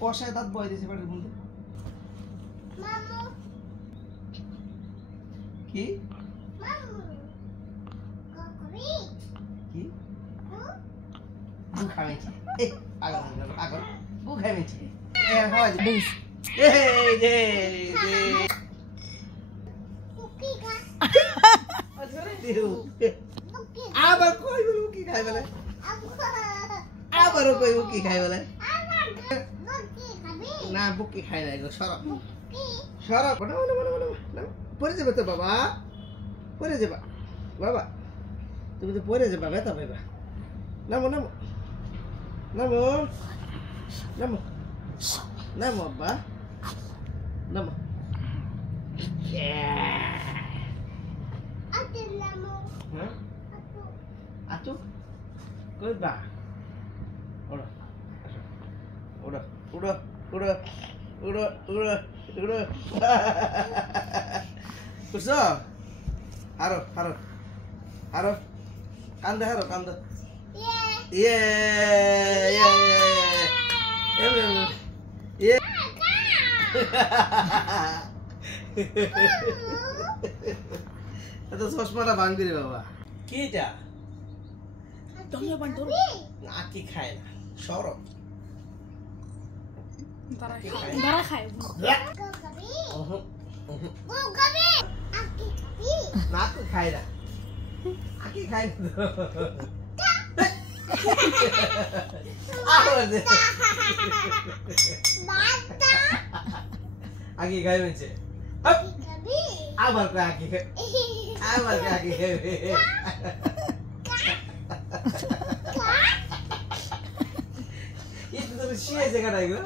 কষায় দাঁত বয় দিয়েছে বাড়ির মধ্যে কি কি বুক খাইছি এই আগল বুক খাইছি এ হয় দিস এই যে কুকি খা আরে দিও আবার কই বুকি খাই বলে আবার কই বুকি খাই বলে না বুকি খাই না গো সরব সরব না পরে যাবে তো বাবা পরে যাবা বাবা তুমি তো পরে যাবা বেতা ভাইবা নামো নামো নামো নামো নামো আব্বা নামো হ্যাঁ আতু কই বা ওড়ো ওড়ো ওড়ো ওড়ো ওড়ো ওড়ো ওড়ো কুসো হারো হারো হারো কান্দে হারো কান্দে ইয়ে ইয়ে ইয়ে এটা চশমাটা ভাঙবি রে বাবা কি এটা দমে বান ধরো আকি খায় না সরব দাঁড়া খায় নাকু খায় না আকি খায় না আকি খাই বলছে আবার কয় আকি খাই আবার কয় আকি খাইবে itu tuh sia jaga dah gue